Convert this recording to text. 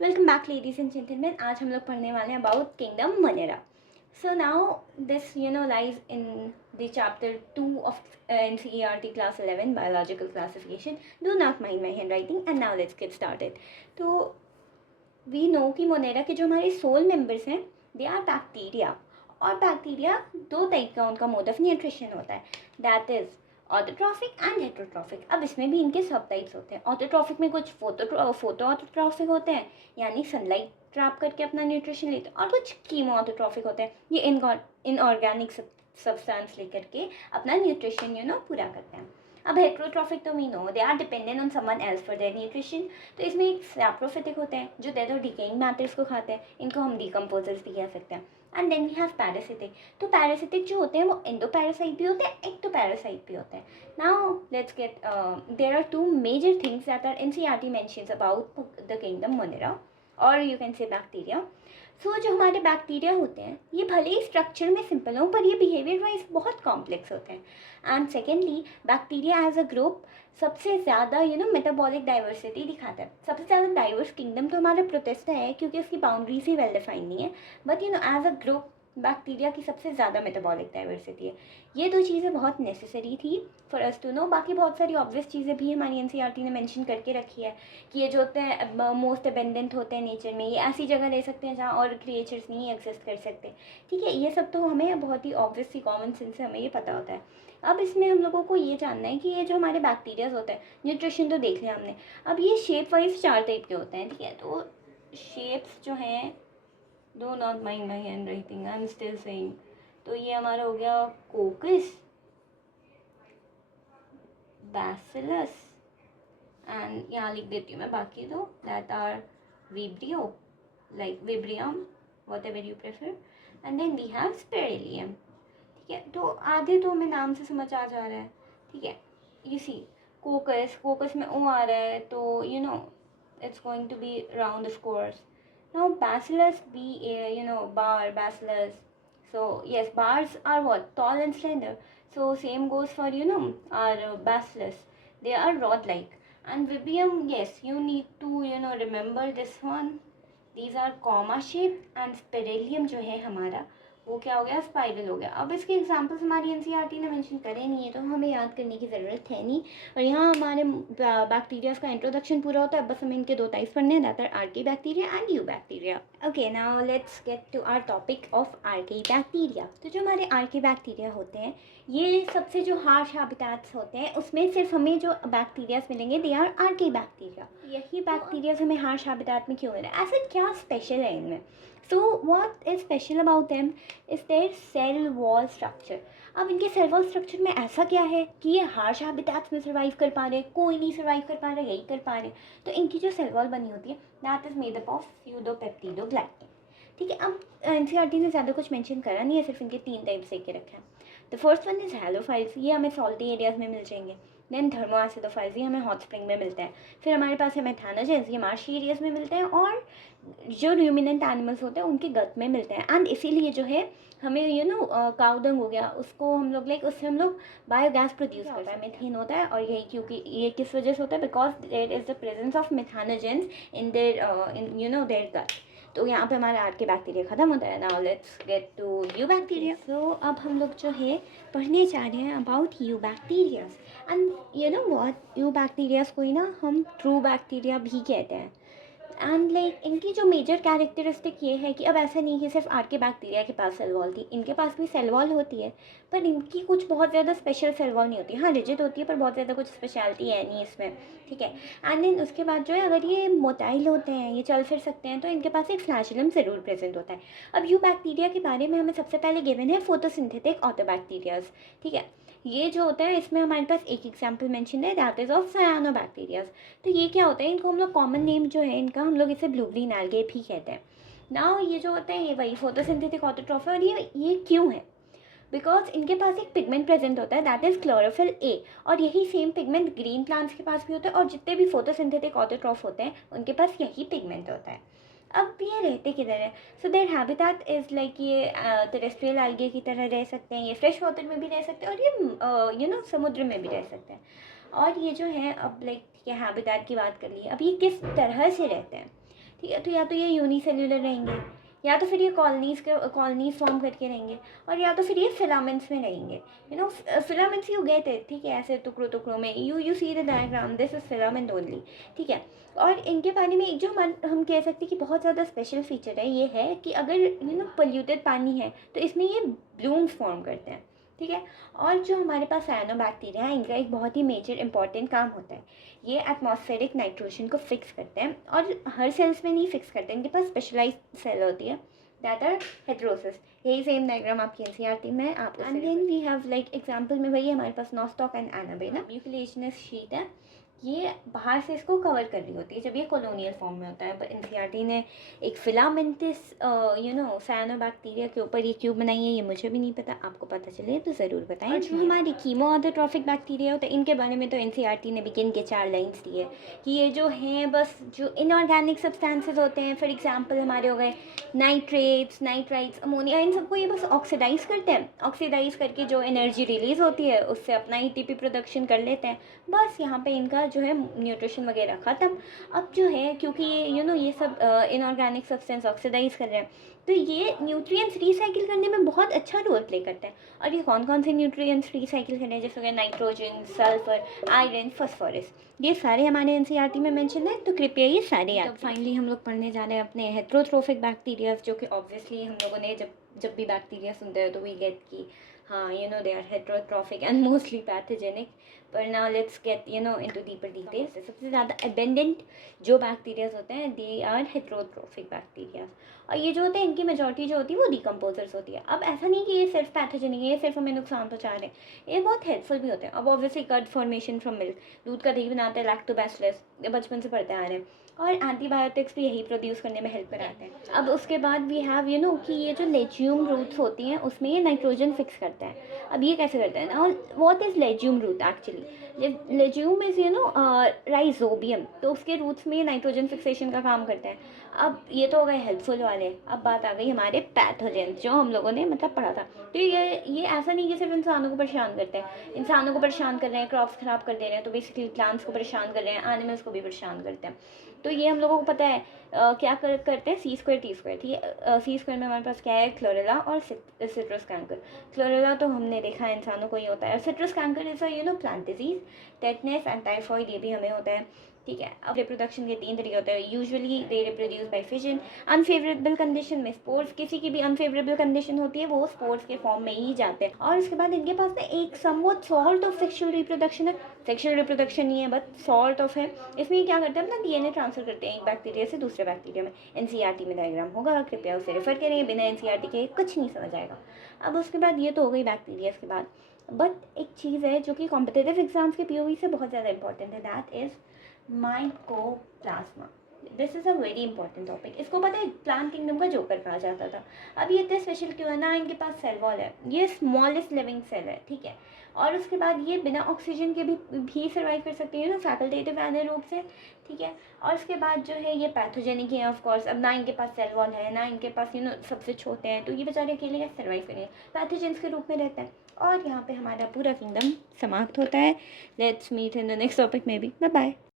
Welcome back ladies and gentleman. आज हम लोग पढ़ने वाले हैं about kingdom Manera. So now this lies in the chapter 2 of NCERT class 11 biological classification. Do not mind my handwriting and now let's get started. तो we know कि Monera के जो हमारे सोल मेंबर्स हैं दे आर बैक्टीरिया. और bacteria दो type का उनका मोड ऑफ न्यूट्रिशन होता है, that is autotrophic and heterotrophic. अब इसमें भी इनके सब टाइप्स होते हैं. ऑटोट्रॉफिक में कुछ फोटो ऑटोट्रॉफिक होते हैं, यानी सनलाइट ट्रैप करके अपना न्यूट्रिशन लेते हैं, और कुछ कीमो ऑटोट्रॉफिक होते हैं, ये इनऑर्गेनिक सब्सटेंस लेकर के अपना न्यूट्रिशन पूरा करते हैं. अब हेट्रोट्रॉफिक तो we know they are dependent on someone else for their nutrition. तो इसमें एक सैप्रोफिटिक होते हैं जो डेड और डिकेइंग मैटर्स को खाते हैं, इनको हम डिकम्पोजर्स भी कह सकते हैं. And then we have parasitic. तो पैरासिटिक जो होते हैं वो एंडोपैरासाइट भी होते हैं, एक्टोपैरासाइट भी होते हैं. Now let's get there are two major things that are NCERT mentions about the kingdom Monera और you can say bacteria. So जो हमारे बैक्टीरिया होते हैं ये भले ही स्ट्रक्चर में सिंपल हों पर ये बिहेवियर वाइज बहुत कॉम्प्लेक्स होते हैं. And secondly bacteria as a group सबसे ज़्यादा मेटाबॉलिक डाइवर्सिटी दिखाता है. सबसे ज़्यादा डाइवर्स किंगडम तो हमारा प्रोटिस्टा है क्योंकि उसकी बाउंड्रीज ही वेल डिफाइंड नहीं है, but as a group bacteria की सबसे ज़्यादा मेटाबॉलिक डाइवर्सिटी है. ये दो चीज़ें बहुत नेसेसरी थी फॉर अस टू नो. बाकी बहुत सारी ऑब्वियस चीज़ें भी हमारी एनसीईआरटी ने मेंशन करके रखी है कि ये जो होते हैं मोस्ट अबेंडेंट होते हैं नेचर में, ये ऐसी जगह रह सकते हैं जहाँ और क्रिएचर्स नहीं एग्जिस्ट कर सकते. ठीक है, ये सब तो हमें बहुत ही ऑब्वियस सी कॉमन सेंस से हमें ये पता होता है. अब इसमें हम लोगों को ये जानना है कि ये जो हमारे बैक्टीरियाज होते हैं, न्यूट्रिशन तो देख लिया हमने. अब ये शेप वाइज 4 टाइप के होते हैं. ठीक है, तो शेप्स जो हैं, do not mind my hand writing, I am still saying. तो ये हमारा हो गया कोकस, बैसिलस, एंड यहाँ लिख देती हूँ मैं बाकी दो, that are vibrio, like vibrium, whatever you prefer, and then we have spirillum. ठीक है, तो आधे तो हमें नाम से समझ आ जा रहा है. ठीक है, यू सी कोकस, कोकस में ओ आ रहा है तो it's going to be round squares. Now bacillus be bar bacillus. So yes, bars are what? Tall and slender. So same goes for our bacillus. They are rod like. And vibrium, yes, you need to remember this one. These are comma shaped. And spiralium जो है हमारा वो क्या हो गया, spiral हो गया. अब इसके एग्जांपल्स हमारी एनसीईआरटी ने मेंशन करे नहीं है तो हमें याद करने की ज़रूरत है नहीं. और यहाँ हमारे बैक्टीरियाज का इंट्रोडक्शन पूरा होता है. बस हमें इनके दो टाइप्स पढ़ने हैं, that are archaebacteria and eubacteria. Okay, now let's get to our topic of archaebacteria. तो जो हमारे आर्की बैक्टीरिया होते हैं ये सबसे जो हार्श हैबिटेट्स होते हैं उसमें सिर्फ हमें जो बैक्टीरियाज मिलेंगे दे आर आर्की बैक्टीरिया. यही बैक्टीरियाज हमें हार्श हैबिटेट में क्यों मिले, ऐसा क्या स्पेशल है इनमें? So what is special about them is their cell wall structure. अब इनके सेल वॉल स्ट्रक्चर में ऐसा क्या है कि ये हार्श हैबिटेट्स में सर्वाइव कर पा रहे, कोई नहीं सर्वाइव कर पा रहा, यही कर पा रहे. तो इनकी जो सेल वॉल बनी होती है that is made up of pseudopeptidoglycan. ठीक है, अब एनसीईआरटी ने ज़्यादा कुछ मेंशन करा नहीं है, सिर्फ इनके 3 टाइप्स देके रखे हैं. The first one is halophiles, ये हमें सॉल्टी एरियाज में मिल जाएंगे. देन थर्मोएसिडोफाइल्स, ये हमें हॉट स्प्रिंग में मिलते हैं. फिर हमारे पास है मेथानोजेंस, ये मार्शी एरियाज में मिलते हैं और जो रूमिनेंट एनिमल्स होते हैं उनके गट में मिलते हैं. एंड इसीलिए जो है हमें काउ डंग हो गया, उसको हम लोग उससे हम लोग बायोगैस प्रोड्यूस करते हैं, मीथेन होता है. और यही क्योंकि ये किस वजह से होता है, because there is the presence of methanogens in their their gut. तो यहाँ पे हमारा आर्की बैक्टीरिया ख़त्म होता है. Now let's get to eubacteria. So अब हम लोग जो है पढ़ने जा रहे हैं about eubacteria. And what, eubacterias को ही हम ट्रू बैक्टीरिया भी कहते हैं. एंड इनकी जो मेजर कैरेक्टरिस्टिक ये है कि अब ऐसा नहीं कि सिर्फ आर्की बैक्टीरिया के पास सेल वॉल थी, इनके पास भी सेल वॉल होती है पर इनकी कुछ बहुत ज़्यादा स्पेशल सेल वॉल नहीं होती. हाँ, रिजिड होती है पर बहुत ज़्यादा कुछ स्पेशलिटी है नहीं इसमें. ठीक है, एंड देन उसके बाद जो है अगर ये मोटाइल होते हैं, ये चल फिर सकते हैं, तो इनके पास एक फ्लैचुलम ज़रूर प्रेजेंट होता है. अब यू बैक्टीरिया के बारे में हमें सबसे पहले गिवन है फोटोसिंथेटिक ऑटोबैक्टीरियाज. ठीक है, ये जो होता है इसमें हमारे पास एक एग्जाम्पल मेंशन है, दैट इज़ ऑफ सायानोबैक्टीरियाज. तो ये क्या होता है, इनको हम लोग कॉमन नेम जो है इनका हम लोग इसे ब्लू ग्रीन एल्गे भी कहते हैं. नाउ ये जो होते हैं ये वही फोटोसिंथेटिक ऑटोट्रॉफ है. और ये क्यों है, बिकॉज इनके पास एक पिगमेंट प्रेजेंट होता है दैट इज़ क्लोरोफिल ए. और यही सेम पिगमेंट ग्रीन प्लांट्स के पास भी होता है और जितने भी फोटोसिंथेटिक ऑटोट्रॉफ होते हैं उनके पास यही पिगमेंट होता है. अब ये रहते किधर है? So their habitat is like ये टेरेस्ट्रियल एल्गे की तरह रह सकते हैं, ये फ्रेश वाटर में भी रह सकते हैं और ये समुद्र में भी रह सकते हैं. और ये जो है अब ये हैबिटेट की बात कर ली, अब ये किस तरह से रहते हैं. ठीक है। तो या तो ये यूनिसेल्युलर रहेंगे, या तो फिर ये कॉलोनीज फॉर्म करके रहेंगे, और या तो फिर ये फिलामेंट्स में रहेंगे। फिलामेंट्स यू गेट इट, ठीक है, ऐसे टुकड़ों टुकड़ों में। You see the diagram, this is filament only, ठीक है। और इनके बारे में एक जो हम कह सकते हैं कि बहुत ज़्यादा स्पेशल फीचर है, ये है कि अगर पोल्यूटेड पानी है तो इसमें ये ब्लूम्स फॉर्म करते हैं, ठीक है। और जो हमारे पास साइनोबैक्टीरिया है, इनका एक बहुत ही मेजर इंपॉर्टेंट काम होता है, ये एटमॉस्फेरिक नाइट्रोजन को फिक्स करते हैं, और हर सेल्स में नहीं फिक्स करते, इनके पास स्पेशलाइज्ड सेल होती है, दैट आर हेटेरोसिस। यही सेम डायग्राम आपकी एनसीईआरटी में आप। And then we have like example में वही हमारे पास Nostoc and Anabaena. Mucilaginous sheath है, ये बाहर से इसको कवर कर रही होती है जब ये कॉलोनियल फॉर्म में होता है। पर एनसीईआरटी ने एक फिलामेंटिस साइनोबैक्टीरिया के ऊपर ये क्यों बनाई है, ये मुझे भी नहीं पता, आपको पता चले तो ज़रूर बताएं। और जो हमारी कीमो ऑटोट्रॉफिक बैक्टीरिया होता है, इनके बारे में तो एनसीईआरटी ने भी के 4 लाइन्स दी है कि ये जो हैं बस जो इनऑर्गेनिक सब्सटेंसेज होते हैं, फॉर एग्जाम्पल हमारे हो गए नाइट्रेट्स, नाइट्राइट्स, अमोनिया, इन सबको ये बस ऑक्सीडाइज करते हैं। ऑक्सीडाइज करके जो एनर्जी रिलीज़ होती है उससे अपना एटीपी प्रोडक्शन कर लेते हैं। बस यहाँ पे इनका जो है न्यूट्रिशन वगैरह ख़त्म। अब जो है क्योंकि ये ये सब इनऑर्गेनिक सब्सटेंस ऑक्सीडाइज कर रहे हैं, तो ये न्यूट्रिएंट्स रिसाइकिल करने में बहुत अच्छा रोल प्ले करते हैं। और ये कौन कौन से न्यूट्रिएंट्स रिसाइकिल कर रहे हैं, जैसे कि नाइट्रोजन, सल्फर, आयरन, फॉस्फोरस, ये सारे हमारे एनसीईआरटी में मेंशन है, तो कृपया ये सारे याद। तो फाइनली हम लोग पढ़ने जा रहे हैं अपने हेटेरोट्रोफिक बैक्टीरिया, जो कि ऑब्वियसली हम लोगों ने जब भी बैक्टीरिया सुनते हैं तो वी गेट की हाँ they are heterotrophic and mostly pathogenic. पर now let's get into deeper details. सबसे ज़्यादा एबेंडेंट जो बैक्टीरियाज होते हैं दे आर हेटेरोट्रोफिक बैक्टीरिया, और ये जो होते हैं इनकी मेजॉरिटी जो होती है वो डिकम्पोजर्स होती है। अब ऐसा नहीं कि ये सिर्फ पैथोजेनिक है, ये सिर्फ हमें नुकसान पहुंचा रहे हैं, ये बहुत हेल्पफुल भी होते हैं। अब obviously curd formation from milk, दूध का दही बनाते हैं लैक्टोबैसिलस, बचपन से पढ़ते आ रहे हैं, और एंटीबायोटिक्स भी यही प्रोड्यूस करने में हेल्प कराते हैं। अब उसके बाद वी हैव कि ये जो लेज्यूम रूट्स होती हैं उसमें ये नाइट्रोजन फिक्स करते हैं। अब ये कैसे करते हैं ना, what is legume root actually? Legume is rhizobium, तो उसके रूट्स में नाइट्रोजन फिक्सेशन का काम करते हैं। अब ये तो हो गए हेल्पफुल वाले, अब बात आ गई हमारे पैथोजेंस जो हम लोगों ने पढ़ा था। तो ये ऐसा नहीं कि सिर्फ इंसानों को परेशान करते हैं, इंसानों को परेशान कर रहे हैं, क्रॉप्स ख़राब कर दे रहे हैं, तो बेसिकली प्लांट्स को परेशान कर रहे हैं, एनिमल्स को भी परेशान करते हैं। तो ये हम लोगों को पता है क्या करते हैं, C स्क्वायर T स्क्वायर, ठीक है। C स्क्वायर में हमारे पास क्या है, क्लोरेला और सिट्रस कैंकर। क्लोरेला तो हमने देखा है इंसानों को ही होता है, और citrus canker is plant disease, tetanus and typhoid, ये भी हमें होता है, ठीक है। अब रिप्रोडक्शन के 3 तरीके होते हैं, usually they reproduce by fission. Unfavourable condition में स्पोर्स, किसी की भी अनफेवरेबल कंडीशन होती है वो स्पोर्स के फॉर्म में ही जाते हैं। और उसके बाद इनके पास ना एक somewhat sort of sexual reproduction है, सेक्शुअल रिप्रोडक्शन नहीं है बट सॉर्ट ऑफ है। इसमें क्या करते हैं, अपना DNA ट्रांसफर करते हैं एक बैक्टीरिया से दूसरे बैक्टीरिया में। एनसीईआरटी में डायग्राम होगा, कृपया उसे रेफर करें, बिना एनसीईआरटी के कुछ नहीं समझ आएगा। अब उसके बाद ये तो हो गई बैक्टीरिया के बाद, बट एक चीज़ है जो कि कॉम्पिटिटिव एग्जाम्स के POV से बहुत ज़्यादा इंपॉर्टेंट है, that is mycoplasma. This is a very important topic. इसको पता है प्लांट किंगडम का जोकर कहा जाता था। अब ये इतने स्पेशल क्यों है ना, इनके पास सेल वॉल है, ये स्मॉलेस्ट लिविंग सेल है, ठीक है। और उसके बाद ये बिना ऑक्सीजन के भी सर्वाइव कर सकते हैं फैकल्टेटिव रूप से, ठीक है। और उसके बाद जो है ये पैथोजेनिक है ऑफ कोर्स। अब ना इनके पास सेल वॉल है, ना इनके पास सबसे छोटे हैं, तो ये बेचारे अकेले कैसे सर्वाइव करेंगे, पैथोजेंस के रूप में रहते हैं। और यहाँ पे हमारा पूरा किंगडम समाप्त होता है। Let's meet in the next topic में भी, बाय बाय।